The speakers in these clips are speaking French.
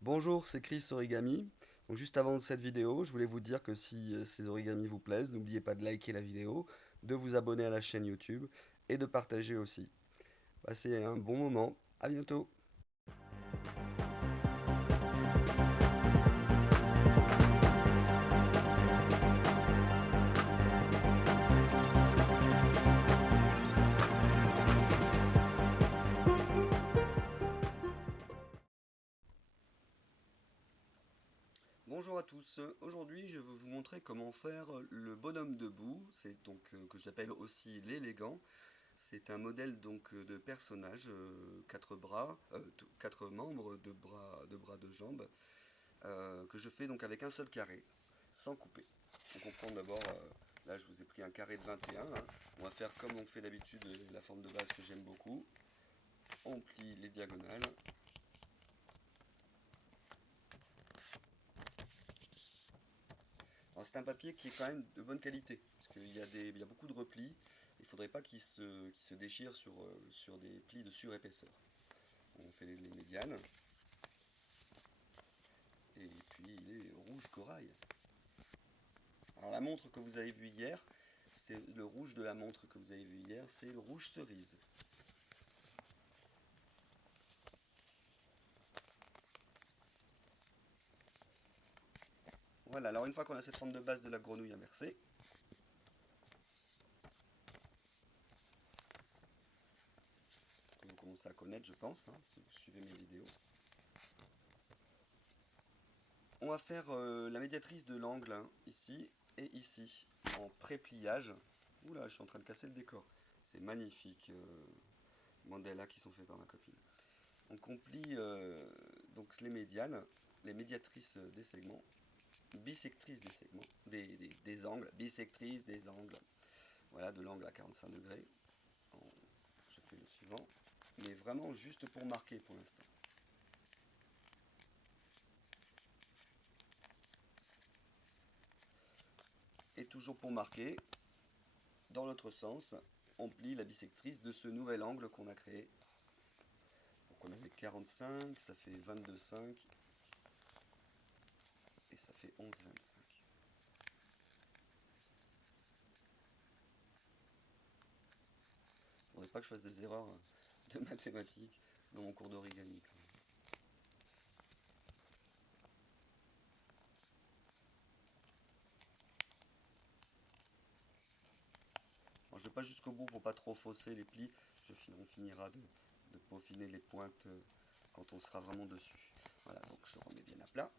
Bonjour, c'est Chris Origami. Donc juste avant cette vidéo, je voulais vous dire que si ces origamis vous plaisent, n'oubliez pas de liker la vidéo, de vous abonner à la chaîne YouTube et de partager aussi. Passez un bon moment. À bientôt. Bonjour à tous. Aujourd'hui, je vais vous montrer comment faire le bonhomme debout. C'est donc que j'appelle aussi l'élégant. C'est un modèle donc de personnage, quatre bras, quatre membres, deux bras, deux jambes, que je fais donc avec un seul carré, sans couper. Donc on prend d'abord, là je vous ai pris un carré de 21, hein. On va faire comme on fait d'habitude la forme de base que j'aime beaucoup. On plie les diagonales. Alors c'est un papier qui est quand même de bonne qualité, parce qu'il y a beaucoup de replis. Il ne faudrait pas qu'il se déchire sur des plis de surépaisseur. On fait les médianes, et puis il est rouge corail. Alors la montre que vous avez vue hier, c'est le rouge de la montre que vous avez vue hier, c'est le rouge cerise. Voilà, alors une fois qu'on a cette forme de base de la grenouille inversée, que vous commencez à connaître je pense, hein, si vous suivez mes vidéos, on va faire la médiatrice de l'angle, hein, ici et ici, en pré-pliage. Oula, je suis en train de casser le décor. C'est magnifique, Mandela qui sont faits par ma copine. Donc on plie donc les médianes, les médiatrices des segments, bisectrices des segments, des angles, bisectrices des angles. Voilà, de l'angle à 45 degrés. Je fais le suivant, mais vraiment juste pour marquer pour l'instant. Et toujours pour marquer, dans l'autre sens, on plie la bisectrice de ce nouvel angle qu'on a créé. Donc on avait 45, ça fait 22,5 et ça fait 11,25. Il ne faudrait pas que je fasse des erreurs de mathématiques dans mon cours d'origami. Je ne vais pas jusqu'au bout pour pas trop fausser les plis. On finira de peaufiner les pointes quand on sera vraiment dessus. Voilà, donc je remets bien à plat.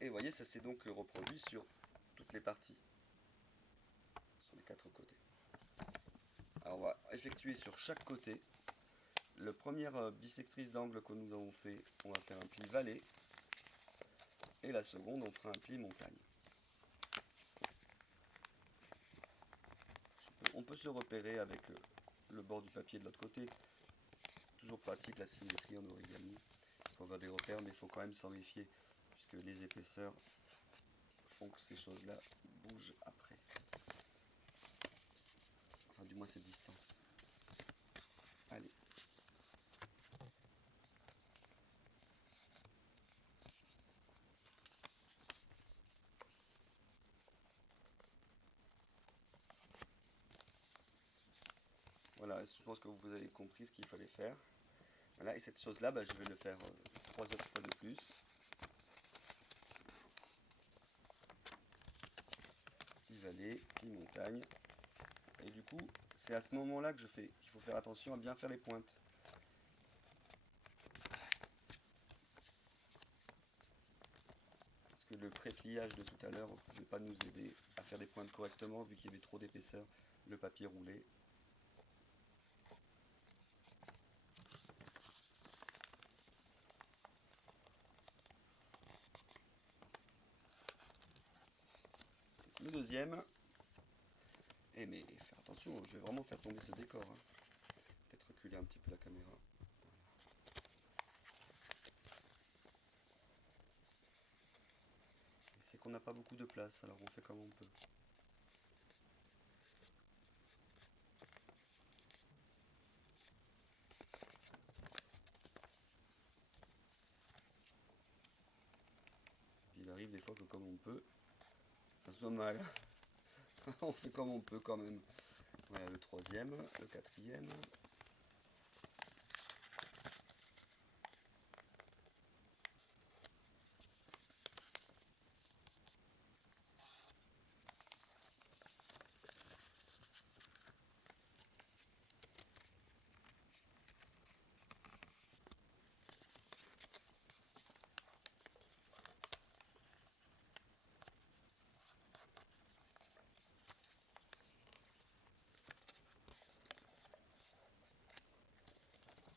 Et vous voyez, ça s'est donc reproduit sur toutes les parties, sur les quatre côtés. Alors on va effectuer sur chaque côté. Le premier bisectrice d'angle que nous avons fait, on va faire un pli valet. Et la seconde, on fera un pli montagne. On peut se repérer avec le bord du papier de l'autre côté. Toujours pratique la symétrie en origami. Il faut avoir des repères, mais il faut quand même s'en méfier, puisque les épaisseurs font que ces choses-là bougent après. Enfin, du moins cette distance. Allez. Voilà, je pense que vous avez compris ce qu'il fallait faire. Voilà, et cette chose-là, je vais le faire 3 autres fois de plus. Pli valet, pli montagne. Et du coup, c'est à ce moment-là que qu'il faut faire attention à bien faire les pointes. Parce que le pré-pliage de tout à l'heure ne pouvait pas nous aider à faire des pointes correctement vu qu'il y avait trop d'épaisseur, le papier roulé. Le deuxième, mais faire attention, je vais vraiment faire tomber ce décor, hein. Peut-être reculer un petit peu la caméra. C'est qu'on n'a pas beaucoup de place, alors on fait comme on peut. fois que comme on peut, ça soit mal. On fait comme on peut quand même. Voilà le troisième, le quatrième.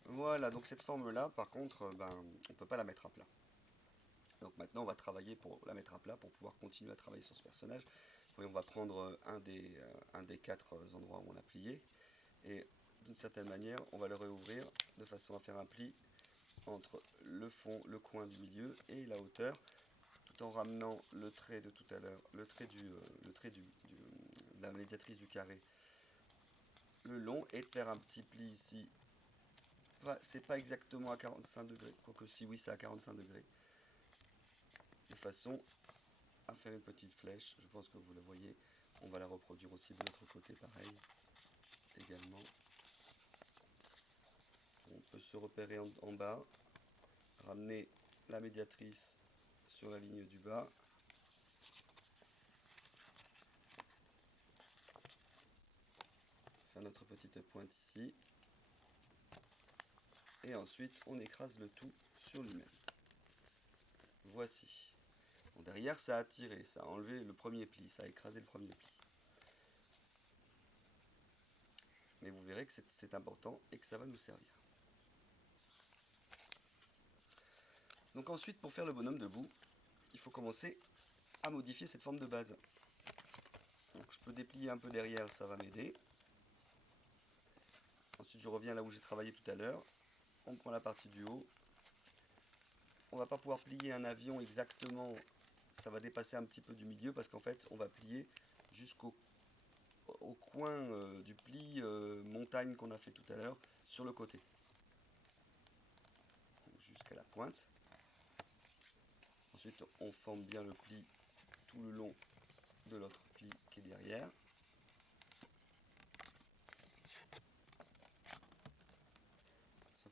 Voilà, donc cette forme-là, par contre, ben, on ne peut pas la mettre à plat. Donc maintenant, on va travailler pour la mettre à plat, pour pouvoir continuer à travailler sur ce personnage. Et on va prendre un des quatre endroits où on a plié. Et d'une certaine manière, on va le réouvrir de façon à faire un pli entre le fond, le coin du milieu et la hauteur, tout en ramenant le trait de tout à l'heure, le trait de la médiatrice du carré le long, et de faire un petit pli ici. C'est pas exactement à 45 degrés, quoique si oui c'est à 45 degrés, de façon à faire une petite flèche. Je pense que vous le voyez. On va la reproduire aussi de l'autre côté pareil également. On peut se repérer en bas, ramener la médiatrice sur la ligne du bas, faire notre petite pointe ici, et ensuite on écrase le tout sur lui-même. Voici. Bon, derrière ça a tiré, ça a enlevé le premier pli, ça a écrasé le premier pli. Mais vous verrez que c'est important et que ça va nous servir. Donc ensuite, pour faire le bonhomme debout, il faut commencer à modifier cette forme de base. Donc je peux déplier un peu derrière, ça va m'aider. Ensuite je reviens là où j'ai travaillé tout à l'heure. On prend la partie du haut. On va pas pouvoir plier un avion exactement, ça va dépasser un petit peu du milieu parce qu'en fait on va plier jusqu'au coin du pli montagne qu'on a fait tout à l'heure sur le côté. Jusqu'à la pointe. Ensuite on forme bien le pli tout le long de l'autre pli qui est derrière.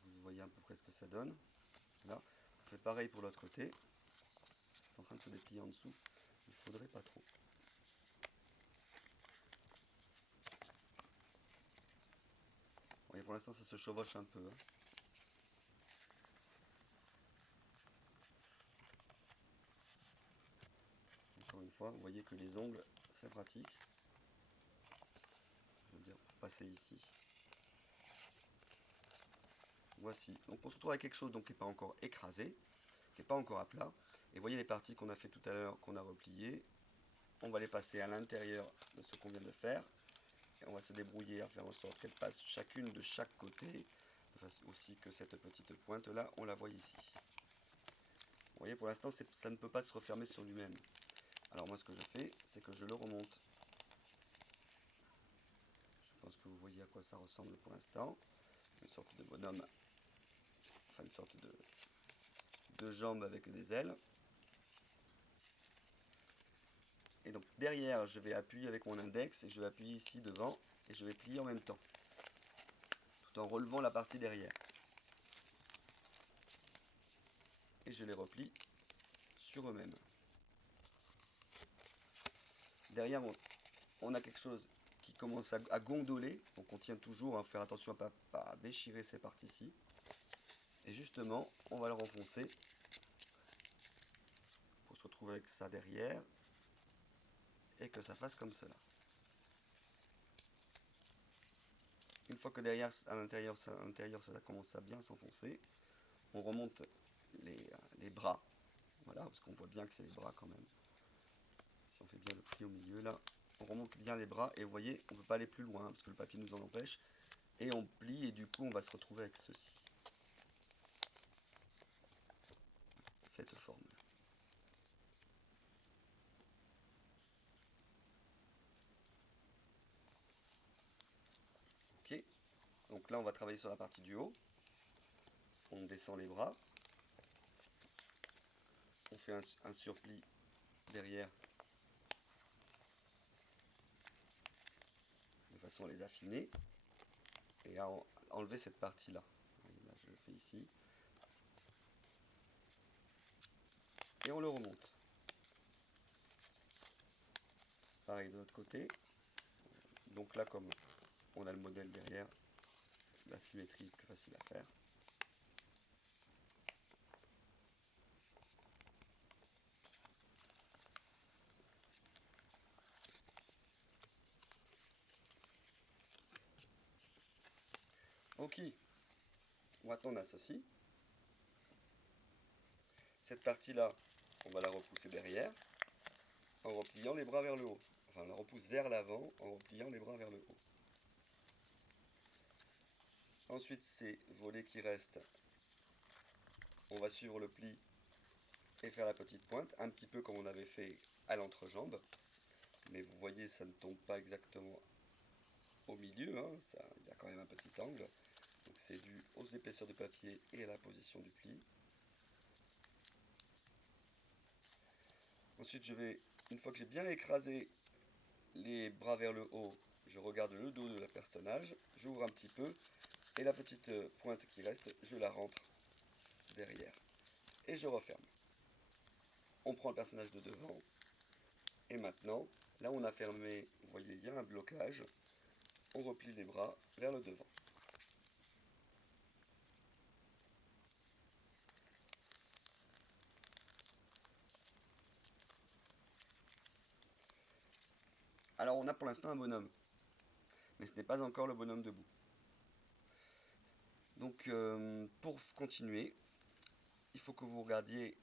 Vous voyez à peu près ce que ça donne. Là, on fait pareil pour l'autre côté. C'est en train de se déplier en dessous. Il ne faudrait pas trop. Vous voyez, pour l'instant, ça se chevauche un peu. Hein. Encore une fois, vous voyez que les ongles, c'est pratique. Je veux dire, pour passer ici. Voici. Donc on se retrouve avec quelque chose donc, qui n'est pas encore écrasé, qui n'est pas encore à plat. Et vous voyez les parties qu'on a fait tout à l'heure, qu'on a repliées. On va les passer à l'intérieur de ce qu'on vient de faire. Et on va se débrouiller à faire en sorte qu'elles passent chacune de chaque côté. De façon aussi que cette petite pointe là, on la voit ici. Vous voyez, pour l'instant, ça ne peut pas se refermer sur lui-même. Alors moi, ce que je fais, c'est que je le remonte. Je pense que vous voyez à quoi ça ressemble pour l'instant. Une sorte de bonhomme, enfin une sorte de jambe avec des ailes. Et donc derrière, je vais appuyer avec mon index et je vais appuyer ici devant et je vais plier en même temps, tout en relevant la partie derrière. Et je les replie sur eux-mêmes. Derrière, on a quelque chose qui commence à gondoler, donc on tient toujours à faire attention à ne pas déchirer ces parties-ci. Et justement, on va le renfoncer pour se retrouver avec ça derrière et que ça fasse comme cela. Une fois que derrière, à l'intérieur, ça commence à bien s'enfoncer, on remonte les bras. Voilà, parce qu'on voit bien que c'est les bras quand même. Si on fait bien le pli au milieu là, on remonte bien les bras et vous voyez, on ne peut pas aller plus loin parce que le papier nous en empêche. Et on plie et du coup on va se retrouver avec ceci. Cette forme. Ok, donc là on va travailler sur la partie du haut. On descend les bras. On fait un surpli derrière de façon à les affiner et à enlever cette partie là. Là je le fais ici et on le remonte. Pareil de l'autre côté. Donc là, comme on a le modèle derrière, la symétrie est plus facile à faire. Ok, maintenant on a ceci. Cette partie-là, on va la repousser derrière en repliant les bras vers le haut. Enfin, on la repousse vers l'avant en repliant les bras vers le haut. Ensuite, ces volets qui restent, on va suivre le pli et faire la petite pointe, un petit peu comme on avait fait à l'entrejambe. Mais vous voyez, ça ne tombe pas exactement au milieu, hein, il y a quand même un petit angle. Donc c'est dû aux épaisseurs de papier et à la position du pli. Ensuite, une fois que j'ai bien écrasé les bras vers le haut, je regarde le dos de la personnage, j'ouvre un petit peu, et la petite pointe qui reste, je la rentre derrière. Et je referme. On prend le personnage de devant, et maintenant, là où on a fermé, vous voyez, il y a un blocage, on replie les bras vers le devant. Alors on a pour l'instant un bonhomme, mais ce n'est pas encore le bonhomme debout. Donc pour continuer, il faut que vous regardiez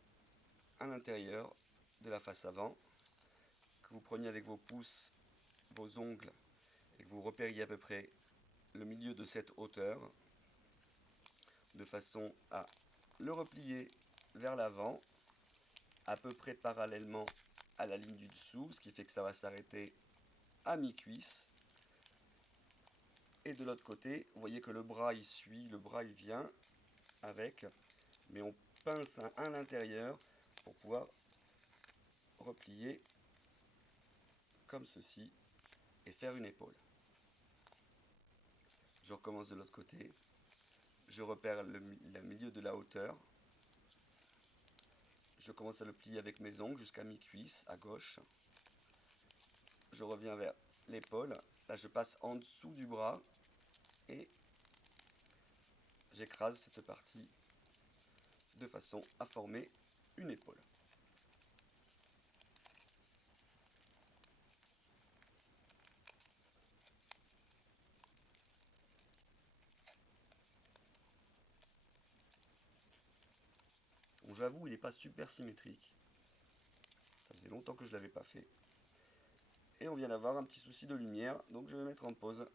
à l'intérieur de la face avant, que vous preniez avec vos pouces, vos ongles, et que vous repériez à peu près le milieu de cette hauteur, de façon à le replier vers l'avant, à peu près parallèlement à la ligne du dessous, ce qui fait que ça va s'arrêter à mi-cuisse. Et de l'autre côté, vous voyez que le bras il suit, le bras il vient avec, mais on pince à l'intérieur pour pouvoir replier comme ceci et faire une épaule. Je recommence de l'autre côté, je repère le milieu de la hauteur, je commence à le plier avec mes ongles jusqu'à mi-cuisse à gauche, je reviens vers l'épaule, là je passe en dessous du bras et j'écrase cette partie de façon à former une épaule. Bon, j'avoue, il n'est pas super symétrique. Ça faisait longtemps que je ne l'avais pas fait. Et on vient d'avoir un petit souci de lumière, donc je vais mettre en pause.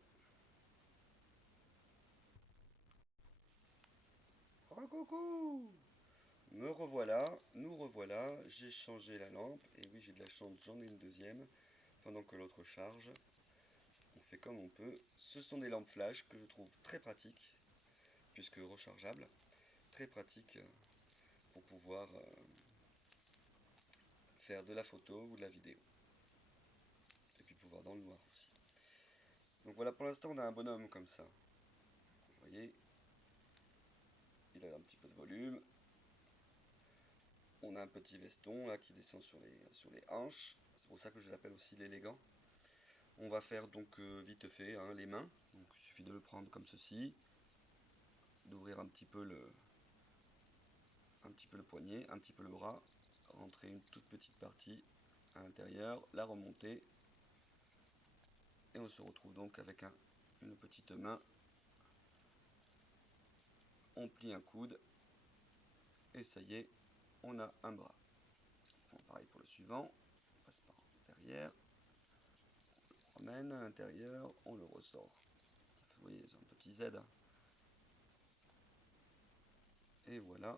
Oh coucou! Me revoilà, nous revoilà, j'ai changé la lampe, et oui j'ai de la chance, j'en ai une deuxième, pendant que l'autre charge. On fait comme on peut. Ce sont des lampes flash que je trouve très pratiques, puisque rechargeables, très pratiques pour pouvoir faire de la photo ou de la vidéo. Et puis pouvoir dans le noir aussi. Donc voilà, pour l'instant on a un bonhomme comme ça. Vous voyez, il a un petit peu de volume. On a un petit veston là qui descend sur les hanches. C'est pour ça que je l'appelle aussi l'élégant. On va faire donc vite fait hein, les mains. Donc il suffit de le prendre comme ceci, d'ouvrir un petit peu le poignet, un petit peu le bras, rentrer une toute petite partie à l'intérieur, la remonter et on se retrouve donc avec une petite main. On plie un coude et ça y est, on a un bras. Bon, pareil pour le suivant, on passe par derrière, on le promène à l'intérieur, on le ressort. Vous voyez, c'est un petit Z. Et voilà.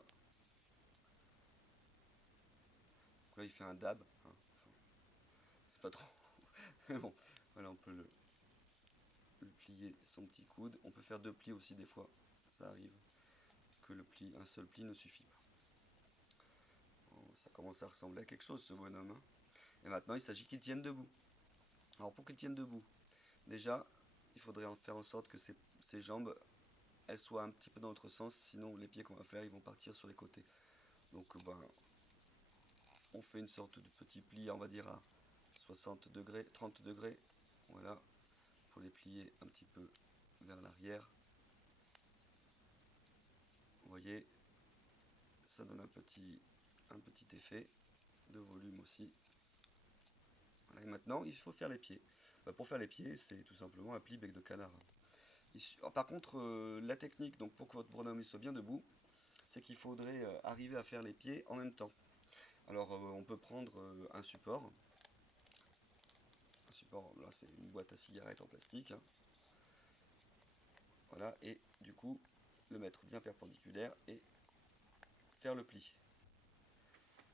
Donc là, il fait un dab. Hein. Enfin, c'est pas trop. Mais bon, voilà, on peut le plier son petit coude. On peut faire deux plis aussi des fois. Ça arrive que un seul pli ne suffit pas. Bon, ça commence à ressembler à quelque chose ce bonhomme. Hein. Et maintenant, il s'agit qu'il tienne debout. Alors pour qu'il tienne debout, déjà, il faudrait en faire en sorte que ses jambes, elles soient un petit peu dans l'autre sens, sinon les pieds qu'on va faire, ils vont partir sur les côtés. Donc ben, on fait une sorte de petit pli, on va dire à 60 degrés, 30 degrés, voilà, pour les plier un petit peu vers l'arrière. Vous voyez, ça donne un petit effet de volume aussi. Voilà, et maintenant, il faut faire les pieds. Pour faire les pieds, c'est tout simplement un pli bec de canard. Par contre, la technique, donc pour que votre bonhomme soit bien debout, c'est qu'il faudrait arriver à faire les pieds en même temps. Alors, on peut prendre un support. Un support, là, c'est une boîte à cigarettes en plastique. Hein. Voilà, et du coup, le mettre bien perpendiculaire et faire le pli.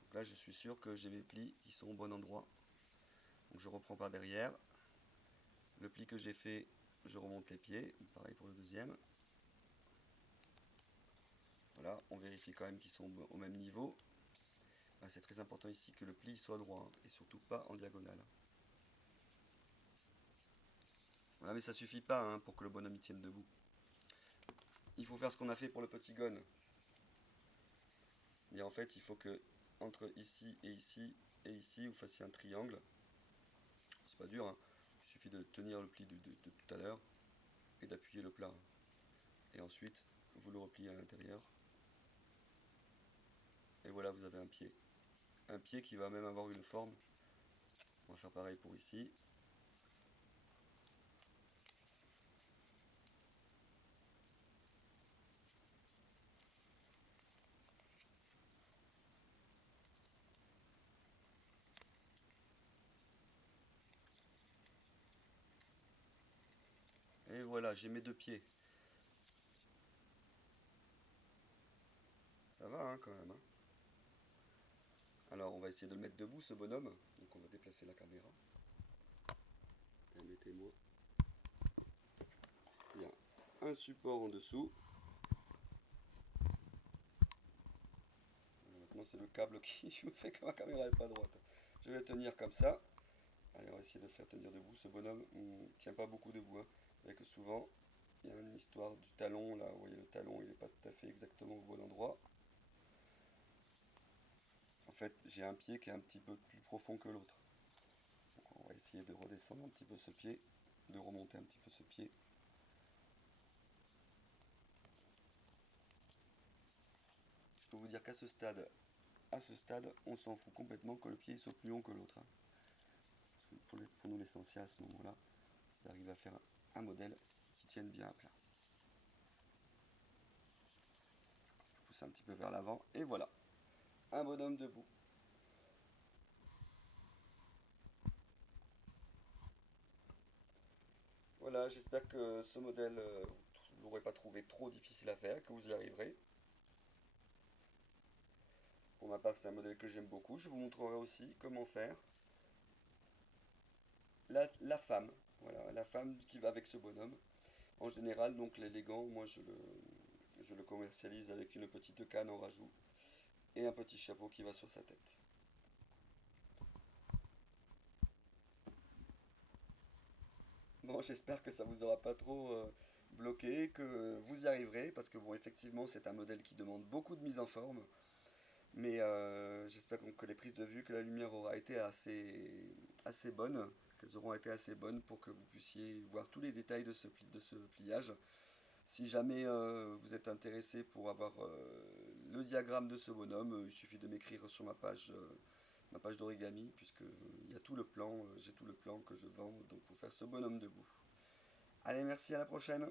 Donc là, je suis sûr que j'ai mes plis qui sont au bon endroit. Donc, je reprends par derrière. Le pli que j'ai fait, je remonte les pieds. Pareil pour le deuxième. Voilà, on vérifie quand même qu'ils sont au même niveau. C'est très important ici que le pli soit droit hein, et surtout pas en diagonale. Voilà, mais ça suffit pas hein, pour que le bonhomme y tienne debout. Il faut faire ce qu'on a fait pour le petit gon. Et en fait, il faut que entre ici et ici, vous fassiez un triangle. C'est pas dur, hein. Il suffit de tenir le pli de tout à l'heure et d'appuyer le plat. Et ensuite, vous le repliez à l'intérieur. Et voilà, vous avez un pied. Un pied qui va même avoir une forme. On va faire pareil pour ici. Et voilà, j'ai mes deux pieds. Ça va hein, quand même. Hein. Alors on va essayer de le mettre debout ce bonhomme. Donc on va déplacer la caméra. Permettez-moi. Il y a un support en dessous. Maintenant c'est le câble qui me fait que ma caméra n'est pas droite. Je vais tenir comme ça. Allez, on va essayer de le faire tenir debout. Ce bonhomme ne tient pas beaucoup debout. Hein. Vous voyez que souvent, il y a une histoire du talon. Là, vous voyez le talon, il n'est pas tout à fait exactement au bon endroit. En fait, j'ai un pied qui est un petit peu plus profond que l'autre. Donc on va essayer de redescendre un petit peu ce pied, de remonter un petit peu ce pied. Je peux vous dire qu'à ce stade, on s'en fout complètement que le pied soit plus long que l'autre. Hein. Pour nous, l'essentiel à ce moment-là, c'est d'arriver à faire un modèle qui tienne bien à plat. Je pousse un petit peu vers l'avant et voilà, un bonhomme debout. Voilà, j'espère que ce modèle, vous ne l'aurez pas trouvé trop difficile à faire, que vous y arriverez. Pour ma part, c'est un modèle que j'aime beaucoup. Je vous montrerai aussi comment faire la femme. Voilà, la femme qui va avec ce bonhomme. En général, donc l'élégant, moi je le commercialise avec une petite canne en rajout et un petit chapeau qui va sur sa tête. Bon, j'espère que ça vous aura pas trop bloqué, que vous y arriverez, parce que bon, effectivement, c'est un modèle qui demande beaucoup de mise en forme, mais j'espère que les prises de vue, que la lumière aura été assez bonne, qu'elles auront été assez bonnes pour que vous puissiez voir tous les détails de de ce pliage. Si jamais vous êtes intéressé pour avoir le diagramme de ce bonhomme, il suffit de m'écrire sur ma page d'origami, puisque il y a tout le plan, j'ai tout le plan que je vends donc pour faire ce bonhomme debout. Allez, merci, à la prochaine.